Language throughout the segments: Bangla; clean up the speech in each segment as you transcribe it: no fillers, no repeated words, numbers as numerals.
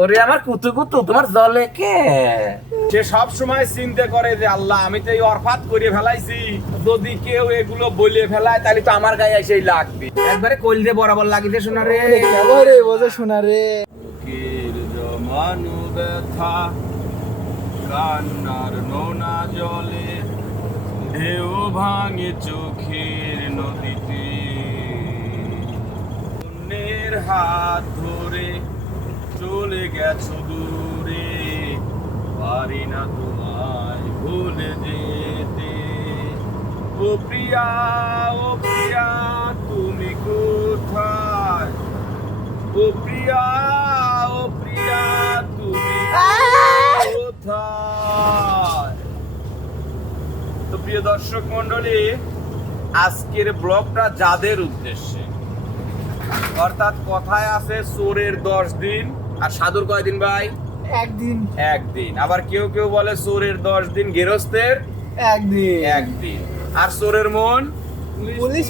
ওরে আমার কুতু কুতু তোমার জলে কে? সে সব সময় চিন্তা করে যে আল্লাহ আমি তো এই অরফাত করে ফেলাইছি, যদি কেউ এগুলো বলে ফেলায় তাহলে তো আমার গায়ে এসেই লাগবে। একবারে কইল দিয়ে বরাবর লাগিতে শোনা রে। কেবারে বোঝে শোনা রে। বুকের জমানো ব্যথা কান্নার নোনা জলে ঢেউ ভাঙে চোখের নদীতে, অন্যের হাত ধরে চলে গেছো দূরে, পারি না তোমায় ভুলে যেতে। ও প্রিয়া তুমি কোথায়? ও প্রিয়া তুমি কোথায়? তো প্রিয় দর্শক মন্ডলী, আজকের ব্লগটা যাদের উদ্দেশ্যে, অর্থাৎ কথায় আছে চোরের 10 দিন আর সাধুর কয়দিন ভাই? একদিন। একদিন। আবার কেউ কেউ বলে চোরের 10 দিন গেরস্তের একদিন। আর চোরের মন পুলিশ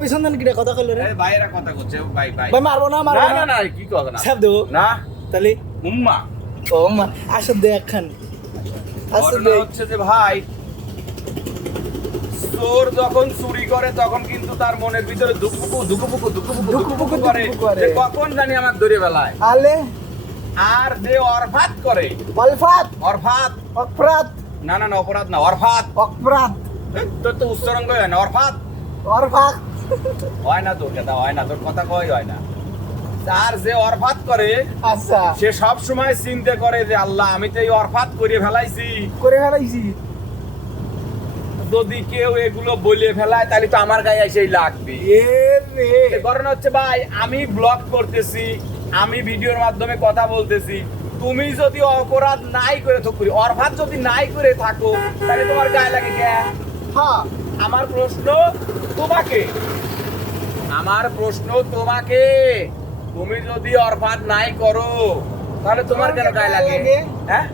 পিছন দেন কিটা কথা কইলো রে। এই ভাইয়েরা কথা করছে, ভাই ভাই মারবো না না কি কথা না সাপ দেবো না তাহলে। উম্মা ও মা আসো দেখখান। আসো ঘটনা হচ্ছে যে ভাই, চোর যখন চুরি করে তখন কিন্তু তার মনের ভিতরে দুকুপুকু করে যে কখন জানি আমার ধরে বেলায়। আলে আর যে অরফাত করে, অলফাত অরফাত অপরাধ না অপরাধ না, অরফাত। অপরাধ তোর তো উচ্চারণ হয় না, অরফাত অরফাত হয় না, তোর কথা হয় না, তোর কথা কই হয় না। আর যে অরফাত করে আচ্ছা সে সব সময় চিন্তা করে যে আল্লাহ আমি তো এই অরফাত করে ফেলাইছি, করে ফেলাইছি, যদি কেউ এগুলো বলে ফেলায় তাহলে তো আমার গায়ে এসেই লাগবে। এ রে কারণ হচ্ছে ভাই, আমি ব্লগ করতেছি, আমি ভিডিওর মাধ্যমে কথা বলতেছি, তুমি যদি অপরাধ নাই করে থাকো, অরফাত যদি নাই করে থাকো, তাহলে তোমার গায়ে লাগে কে? হ্যাঁ আমার প্রশ্ন তোমাকে, তুমি যদি অরফাত নাই করো তাহলে তোমার কেন গায়ে লাগে? হ্যাঁ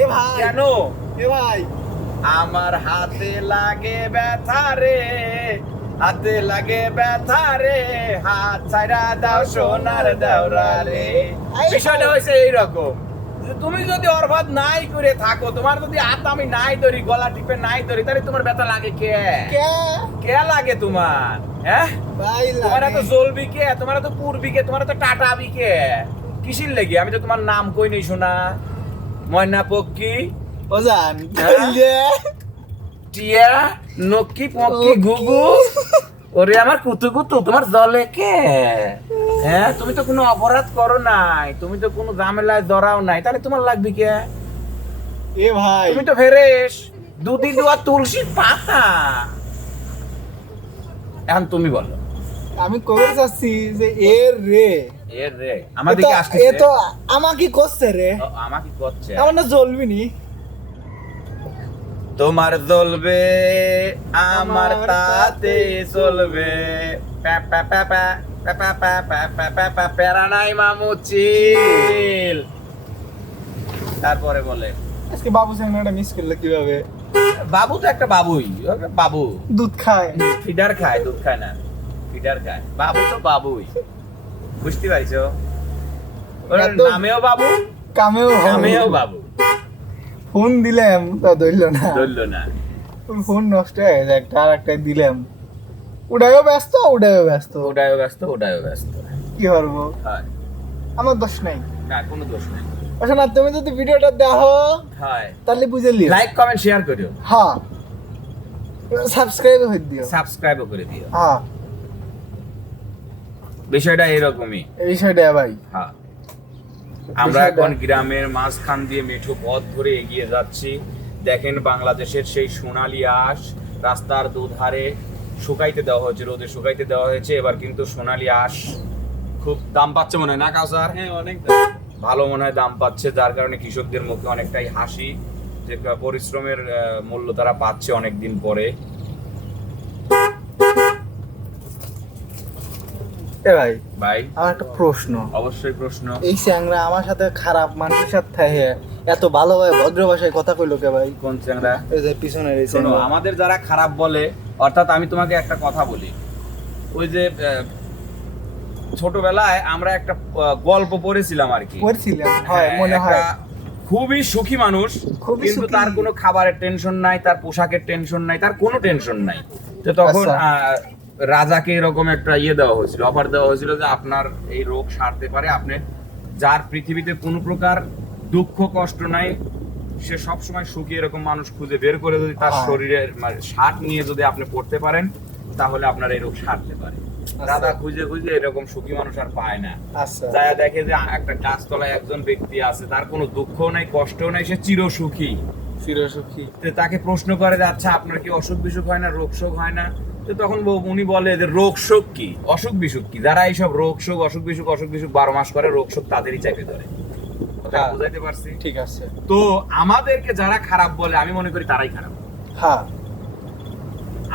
এ ভাই কেন? এ ভাই আমার হাতে লাগে ব্যথা রে, হাতে লাগে ব্যথা রে, হাত ছাইরা দাও সোনার দাওরা রে। বিষয়টা হয়েছে এইরকম, যে তুমি যদি অরফাত নাই করে থাকো, তোমার যদি হাত আমি নাই ধরি, গলা টিপে নাই ধরি, তাহলে তোমার ব্যথা লাগে কে? কে কে লাগে তোমার? হ্যাঁ ভাই তোমার লাগে তো জ্বলবি কে? তোমার তো পুরবি কে? তোমার তো টাটাবি কে? কিসির লেগে? আমি তো তোমার নাম কই নাই শোনা। ময়না পক্ষী, ওজান টিয়া নক্কি পক্কি গুগু। ওরে আমার কুতু কুতু তোমার জলে কে? হ্যাঁ তুমি তো কোনো অপরাধ করো নাই, তুমি তো কোনো ঝামেলায় জড়াও নাই, তাহলে তোমার লাগবে কে? এ ভাই তুমি তো ফেরেশ দুধি দোয়া তুলসীর পাতা। এখন তুমি বলো। আমি কবে চাচ্ছি যে এর রে এর রে আমাদেরকে এ আসতেছে। তো আমাকে করছে রে, আমাকে করছে। আমার না জ্বলবি নি। তোমার জ্বলবে আমার তাতে চলবে, প্যারা নাই মামু চিল। তারপরে বলে আজকে বাবু চ্যাংড়াটা মিস করলে কিভাবে? বাবু তো একটা বাবুই, বাবু দুধ খায় ফিডার খায়, দুধ খায় না, ফিডার খায়। বাবু তো বাবুই। বুঝতে পারছো? ওর এত- নামেও বাবু, কামেও নামেও বাবু। ফোন দিলাম তা ধরল না, ধরলো না। ফোন নষ্ট হয়ে যায়, একটা আর একটা দিলাম, উড়াইও ব্যস্ত ওটাও ব্যস্ত। কি করবো? হয় আমার দোষ নাই। না, কোনো দোষ নেই। আচ্ছা না, তুমি যদি ভিডিওটা দেখো হয় তাহলে বুঝে লিও। লাইক কমেন্ট শেয়ার করিও, হ্যাঁ সাবস্ক্রাইব হয়ে দিও। সাবস্ক্রাইবও করে দিও। হ্যাঁ বিষয়টা এরকমই। এই বিষয়টা ভাই হ্যাঁ, আমরা বিষয়টা- এখন গ্রামের মাঝখান দিয়ে মেঠো পথ ধরে এগিয়ে যাচ্ছি। দেখেন বাংলাদেশের সেই সোনালী আঁশ রাস্তার দুধারে শুকাইতে দেওয়া হয়েছে, রোদে শুকাইতে দেওয়া হয়েছে। এবার কিন্তু সোনালী আঁশ খুব দাম পাচ্ছে মনে হয় না কাউসার? হ্যাঁ, অনেক ভালো মনে হয় দাম পাচ্ছে, যার কারণে কৃষকদের মুখে অনেকটাই হাসি, যে পরিশ্রমের মূল্য তারা পাচ্ছে অনেকদিন পরে। এ ভাই ভাই আমার একটা প্রশ্ন, অবশ্যই প্রশ্ন। এই চ্যাংরা আমার সাথে খারাপ মানুষের সাথে থাকে, এত ভালোভাবে ভদ্র ভাষায় কথা কইলো কে ভাই? কোন চ্যাংড়া? এই যে পিছনের এই শোনো, চ্যাংরা। আমাদের যারা খারাপ বলে, অর্থাৎ আমি তোমাকে একটা কথা বলি, ওই যে ছোটবেলায় আমরা একটা গল্প পড়েছিলাম আর কি। পড়ছিলাম, হয় মনে হয়। একটা খুবই সুখী মানুষ, খুবই কিন্তু সুখী। তার কোনো খাবারের টেনশন নাই, তার পোশাকের টেনশন নাই, তার কোনো টেনশন নাই। তো তখন আচ্ছা। রাজাকে এরকম একটা দেওয়া হয়েছিল, অফার দেওয়া হয়েছিল যে আপনার এই রোগ সারতে পারে, আপনি যার পৃথিবীতে কোনো প্রকার দুঃখ কষ্ট নাই, সে সব সময় সুখী এরকম মানুষ খুঁজে বের করে যদি তার হ্যাঁ। শরীরের সার নিয়ে যদি আপনি পড়তে পারেন, তাহলে আপনার এই রোগ সারতে পারে। রাজা খুঁজে খুঁজে এরকম সুখী মানুষ আর পায় না। আচ্ছা, যায় দেখে যে একটা গাছতলায় একজন ব্যক্তি আছে, তার কোনো দুঃখ নাই, কষ্ট নাই, সে চিরসুখী। চিরসুখী। তো তাকে প্রশ্ন করে যে আচ্ছা আপনার কি অসুখ বিসুখ হয় না, রোগ শোক হয় না? তো তখন উনি বলে যে রোগ শোক কি, অসুখ বিসুখ কি? যারা এইসব রোগ শোক অসুখ বিসুখ 12 মাস করে, রোগ শোক তাদেরই চাপে ধরে। কথা হ্যাঁ। বুঝাইতে পারছি? ঠিক আছে। তো আমাদেরকে যারা খারাপ বলে, আমি মনে করি তারাই খারাপ। হ্যাঁ,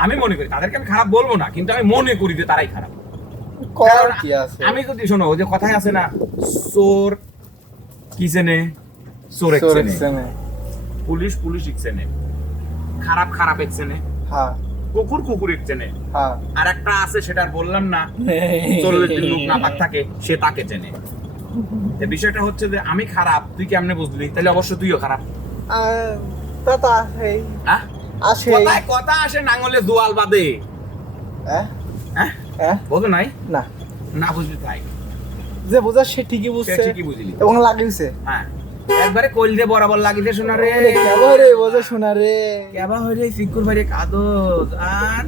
আমি মনে করি, তাদেরকে আমি খারাপ বলবো না, কিন্তু আমি মনে করি যে তারাই খারাপ। করার কারণ কি আছে? আমি যদি শোনো, ওই যে কথায় আছে না, চোর কি চেনে, চোর এক চোর চেনে, চেনে। পুলিশ পুলিশ এক চেনে, খারাপ খারাপ এক চেনে, হ্যাঁ, কুকুর কুকুর এক চেনে, হ্যাঁ। আর একটা আছে সেটা আর বললাম না, চোরের যদি মুখ না পাক থাকে সে তাকে চেনে। তো বিষয়টা হচ্ছে যে আমি খারাপ, তুই কেমনে বুঝলি? তাহলে অবশ্য তুইও খারাপ। তা তো আছেই। হ্যাঁ, আছে। কথায় কথা আসে নাঙলে দুয়াল বাদে। হ্যাঁ, হ্যাঁ, হ্যাঁ। বোঝো নাই? না, না বুঝলি তাই, যে বোঝা সে ঠিকই সে বুঝছে ঠিকই বুঝলি। এবং লাগিয়েছে। হ্যাঁ, একবারে কইল দিয়ে বরাবর লাগিতে শোনা রে। কেমন রে বোঝা শোনা রে। কেবা হইরে ফিকুর ভাইরে কাদজ আর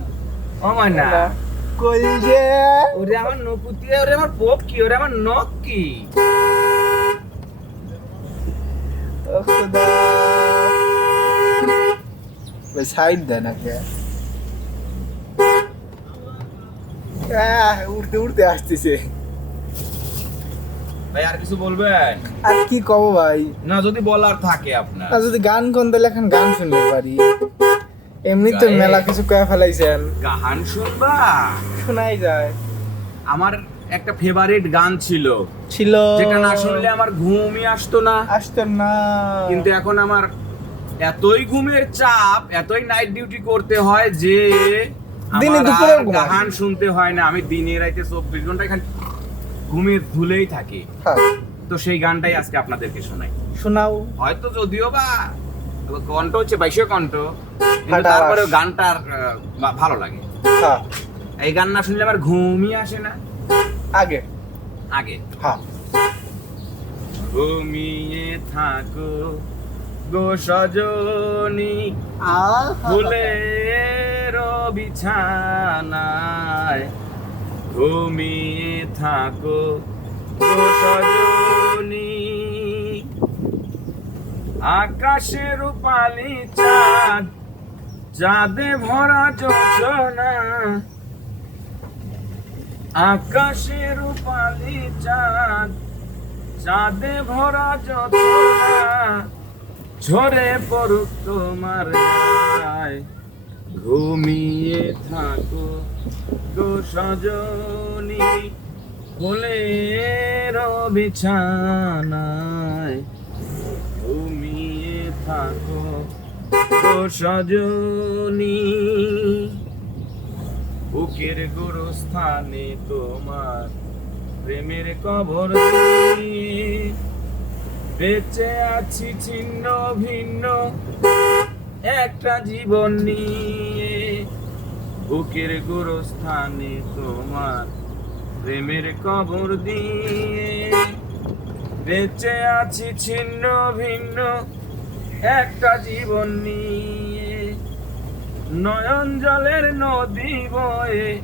ও ময়না, কই যে ওরে আমার নকুতি, ওরে আমার পোপ কি, ওরে আমার নখ কি? ও খোদা। ভাই সাইড দেয় নাকি? উঠতে উঠতে আসতেছে। ভাই আর কিছু বলবেন? আর কি কব ভাই? না যদি বলার থাকে আপনার। আর যদি গান কোন তাহলে এখন গান শুনতে পারি। এমনি তো গায়ে- মেলা কিছু কয়ে ফেলাইছেন, গান শুনবা? শোনাই যায়। আমার একটা ফেভারিট গান ছিল, ছিল, যেটা না শুনলে আমার ঘুমই আসতো না। আসতেন না। কিন্তু এখন আমার এতই ঘুমের চাপ, এতই নাইট ডিউটি করতে হয় যে দিনে আমার দুপুরেও আর ঘুমান। গান শুনতে হয় না। আমি দিনে রাইতে 24 ঘন্টা এখানে ঘুমের ধুলেই থাকি। হ্যাঁ, তো সেই গানটাই আজকে আপনাদেরকে শোনাই। শোনাও। হয়তো যদিও বা কণ্ঠ হচ্ছে 22 কণ্ঠ, কিন্তু ফাটা তারপরেও আওয়াজ। গানটার ভালো লাগে। হ্যাঁ, এই গান না শুনলে আমার ঘুমই আসে না। আগে। আগে হ্যাঁ, ঘুমিয়ে থাকো গো সজনী, ফুলের বিছানায় ঘুমিয়ে থাকো গো সজনী, আকাশে রূপালি চাঁদ, চাঁদে ভরা যোজনা, আকাশে রূপালি চাঁদ, চাঁদে ভরা যোজনা, ঝরে পড়ুক তোমার গায়ে, ঘুমিয়ে থাকো গো সজনী, ফুলের বিছানায় ঘুমিয়ে থাকো গো সজনী, বুকের গোরস্থানে তোমার প্রেমের কবর দিয়ে বেঁচে আছি ছিন্ন ভিন্ন একটা জীবন নিয়ে, বুকের গোরস্থানে তোমার প্রেমের কবর দিয়ে বেঁচে আছি ছিন্ন ভিন্ন একটা জীবন নিয়ে, নয়ন জলের নদী বয়ে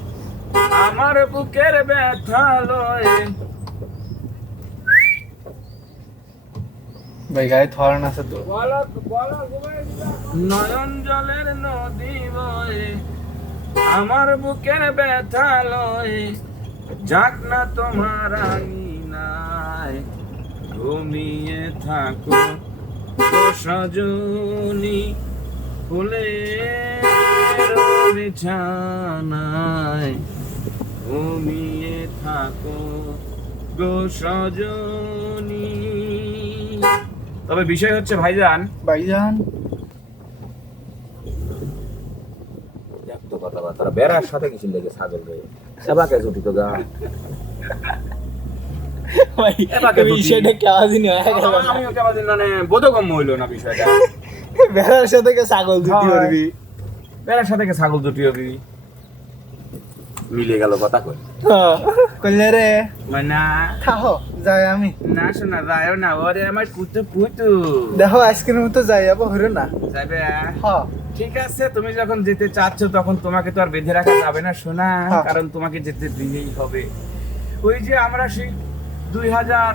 আমার বুকের ব্যথা লয়ে। ভাই গায়ে ধরেন আছে তো। নয়ন জলের নদী বয়ে আমার বুকের ব্যথা লয়ে, যাক না তোমার আঙিনায় ঘুমিয়ে থাকো গো সজনী, ফুলের বিছানায় ঘুমিয়ে থাকো গো সজনী। তবে বিষয় হচ্ছে ভাইজান, ভাইজান কথাবার্তা বেড়ার সাথে কিছু লেগে ছাগল রে সেবাকে জুটি তো গা ভাই এবাকে দুটি। বিষয়টা কেমন জানি হয়ে গেল না। আমিও কেমন যেন মানে বোধগম্য হইলো না বিষয়টা। ভেড়ার সাথে কে ছাগল দুটি হয়। করবি বেড়ার সাথে কে ছাগল দুটি হবি মিলে গেল কথা কই কইলে রে মানে থাহ যাই আমি না শোনা যায় না ওরে আমার কুতু কুতু দেখো আইসক্রিম তো যাই যাবো হইলো না যাবে হ ঠিক আছে তুমি যখন যেতে চাচ্ছ তখন তোমাকে তো আর বেঁধে রাখা যাবে না শোনা হ্যাঁ। কারণ তোমাকে যেতে দিলেই হবে ওই যে আমরা সেই 2000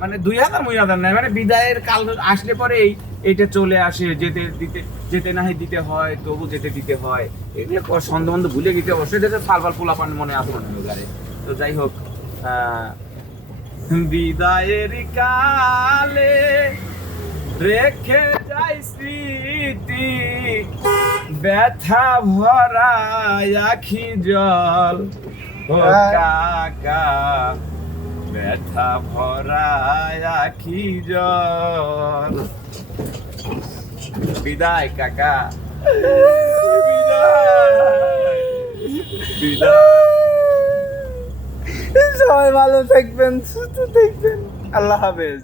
মানে 2000 নাই মানে বিদায়ের কাল আসলে পরেই এইটা চলে আসে যেতে না হয় দিতে হয় তবু যেতে দিতে হয় এগুলো সন্দেহ বন্ধ ভুলে গেছে অবশ্যই যেতে ফালফাল পোলাপান মনে আসবে না গাড়ি তো যাই হোক বিদায়ের কালে রেখে যাই স্মৃতি ব্যথা ভরা আখি জল ও কাকা ব্যথা ভরা আখি জল বিদায় কাকা বিদায় সবাই ভালো থাকবেন সুস্থ থাকবেন আল্লাহ হাফেজ